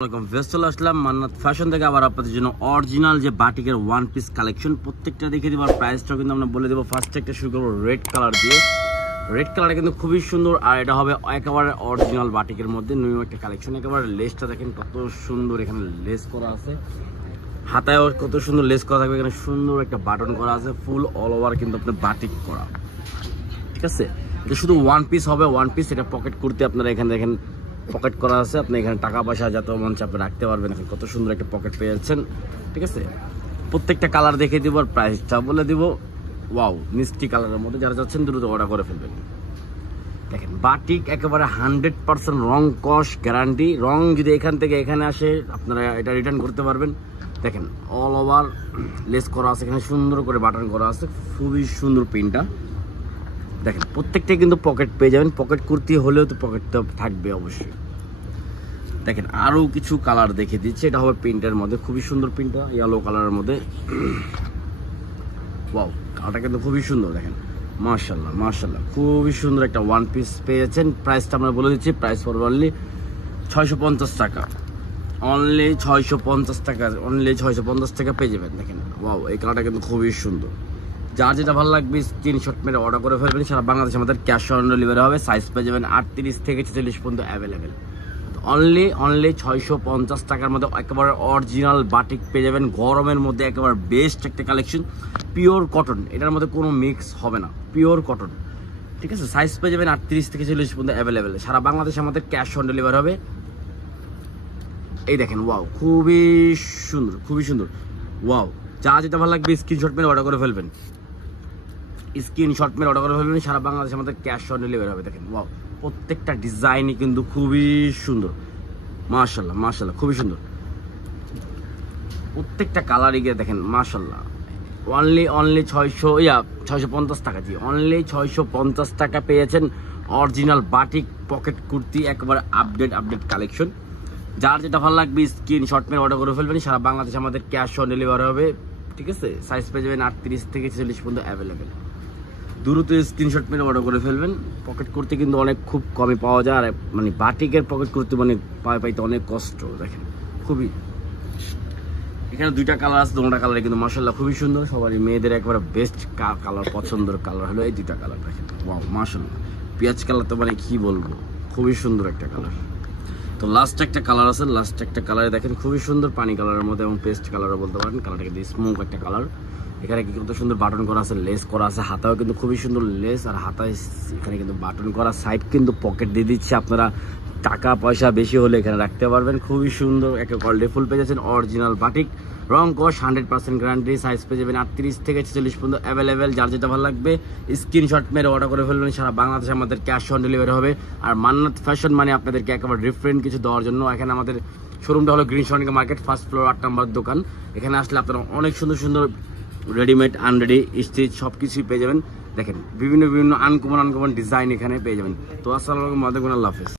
আসলাম মান্নাত fashion থেকে আবার আপনাদের জন্য অরিজিনাল যে বাটিকের ওয়ান পিস কালেকশন প্রত্যেকটা দেখে দিব। আর প্রাইসটাও কিন্তু আমরা বলে দেবো। ফার্স্ট একটা শুরু করবো রেড কালার দিয়ে। রেড কালারটা কিন্তু খুবই সুন্দর, আর এটা হবে একেবারে অরিজিনাল বাটিকের মধ্যে নিউ একটা কালেকশন। একেবারে লেসটা দেখেন কত সুন্দর, এখানে লেস করা আছে, হাতায়ও কত সুন্দর লেস করা থাকবে, এখানে সুন্দর একটা বাটন করা আছে, ফুল অল ওভার কিন্তু আপনার বাটিক করা, ঠিক আছে। এটা শুধু ওয়ান পিস হবে, ওয়ান পিস। এটা পকেট করতে আপনারা এখানে দেখেন পকেট করা আছে, আপনি এখানে টাকা পয়সা যত মন চাপে রাখতে পারবেন। এখন কত সুন্দর একটা পকেট পেয়ে যাচ্ছেন, ঠিক আছে। প্রত্যেকটা কালার দেখে দিব আর প্রাইসটা বলে দিব। ওয়াও, মিষ্টি কালারের মধ্যে যারা যাচ্ছেন দ্রুত অর্ডার করে ফেলবেন। দেখেন বাটিক একেবারে 100% রং কস গ্যারান্টি। রং যদি এখান থেকে এখানে আসে আপনারা এটা রিটার্ন করতে পারবেন। দেখেন অল ওভার লেস করা আছে, এখানে সুন্দর করে বাটন করা আছে, খুবই সুন্দর প্রিন্টটা। দেখেন প্রত্যেকটাই কিন্তু পকেট পেয়ে যাবেন। পকেট কুর্তি হলেও তো পকেট তো থাকবে অবশ্যই। দেখেন আরও কিছু কালার দেখে দিচ্ছে। এটা হবে প্রিন্টের মধ্যে, খুবই সুন্দর প্রিন্টটা, ইয়েলো কালারের মধ্যে। ওয়াও, কালারটা কিন্তু খুবই সুন্দর। দেখেন মাশাআল্লাহ মাশাআল্লাহ, খুবই সুন্দর একটা ওয়ান পিস পেয়েছেন। প্রাইসটা আমরা বলে দিচ্ছি, প্রাইস পড়বে অনলি 650 টাকা। অনলি 650 টাকা, অনলি 650 টাকা পেয়ে যাবেন। দেখেন ওয়াও, এই কালারটা কিন্তু খুবই সুন্দর। যার যেটা ভালো লাগবে স্ক্রিনশট মেরে অর্ডার করে ফেলবেন। সারা বাংলাদেশে আমাদের ক্যাশ অন ডেলিভারি হবে। সাইজ পেয়ে যাবেন 38 থেকে 46 পর্যন্ত অ্যাভেলেবেল। অনলি 650 টাকার মধ্যে একেবারে অরিজিনাল বাটিক পেয়ে যাবেন। গরমের মধ্যে একেবারে বেস্ট একটা কালেকশন, পিওর কটন, এটার মধ্যে কোনো মিক্স হবে না, পিওর কটন, ঠিক আছে। সাইজ পেয়ে যাবেন 38 থেকে 46 পর্যন্ত অ্যাভেলেবেল। সারা বাংলাদেশে আমাদের ক্যাশ অন ডেলিভারি হবে। এই দেখেন ওয়াও, খুবই সুন্দর, খুবই সুন্দর। ওয়াও, যা যেটা ভালো লাগবে স্ক্রিনশট মেরে অর্ডার করে ফেলবেন। স্ক্রিনশট মেরে অর্ডার করে ফেলবেন। সারা বাংলাদেশে আমাদের ক্যাশ অন ডেলিভারি হবে। দেখেন ওয়াও, প্রত্যেকটা ডিজাইনই কিন্তু খুবই সুন্দর। মাশাআল্লাহ মাশাআল্লাহ, খুবই সুন্দর। প্রত্যেকটা কালারই গিয়ে দেখেন মাশাআল্লাহ। অনলি 650 টাকা। জি, অনলি 650 টাকা পেয়েছেন অরিজিনাল বাটিক পকেট কুর্তি, একেবারে আপডেট কালেকশন। যার যেটা ভালো লাগবে স্ক্রিনশট মেরে অর্ডার করে ফেলবেন। সারা বাংলাদেশে আমাদের ক্যাশ অন ডেলিভারি হবে, ঠিক আছে। সাইজ পেয়ে যাবেন 38 থেকে 46 পর্যন্ত অ্যাভেলেবেল। দ্রুত স্ক্রিনশট মেরে অর্ডার করে ফেলবেন। পকেট করতে কিন্তু অনেক খুব কমে পাওয়া যায়, আর মানে বাটিকের পকেট করতে মানে পাইতে অনেক কষ্ট। দেখেন খুবই, এখানে দুইটা কালার আছে, দুটা কালারে কিন্তু মাশাআল্লাহ খুবই সুন্দর। সবারই মেয়েদের একবারে বেস্ট কালার, পছন্দের কালার হলো এই দুইটা কালার। দেখেন ওয়াও মাশাআল্লাহ, পেঁয়াজ কালার তো মানে কি বলবো, খুবই সুন্দর একটা কালার। তো লাস্ট একটা কালার আছে, লাস্ট একটা কালারে দেখেন খুবই সুন্দর, পানি কালারের মধ্যে এবং পেস্ট কালারও বলতে পারেন। কালারটা কিন্তু স্মোক একটা কালার। এখানে কত সুন্দর বাটন করা আছে, লেস করা আছে, হাতাও কিন্তু খুবই সুন্দর লেস, আর হাতায় এখানে কিন্তু বাটন করা। সাইড কিন্তু পকেট দিয়ে দিচ্ছে, আপনারা টাকা পয়সা বেশি হলে এখানে রাখতে পারবেন। খুবই সুন্দর একটা কোয়ালিটি ফুল পেয়ে যাচ্ছেন অরিজিনাল বাটিক, রং কস 100% গ্যারান্টি। সাইজ পেয়ে যাবেন 38 থেকে 46 পর্যন্ত অ্যাভেলেবেল। যার যেটা ভালো লাগবে স্ক্রিনশট মেরে অর্ডার করে ফেলবেন। সারা বাংলাদেশে আমাদের ক্যাশ অন ডেলিভারি হবে। আর মান্নাত ফ্যাশন মানে আপনাদেরকে একেবারে ডিফারেন্ট কিছু দেওয়ার জন্য। এখানে আমাদের শোরুমটা হলো green Sonica market, first floor 8 নম্বর দোকান। এখানে আসলে আপনারা অনেক সুন্দর সুন্দর রেডিমেড, আনরেডি, স্টিচ সব কিছুই পেয়ে যাবেন। দেখেন বিভিন্ন আনকমন ডিজাইন এখানে পেয়ে যাবেন। তো আসসালামু আলাইকুম, আল্লাহ হাফেজ।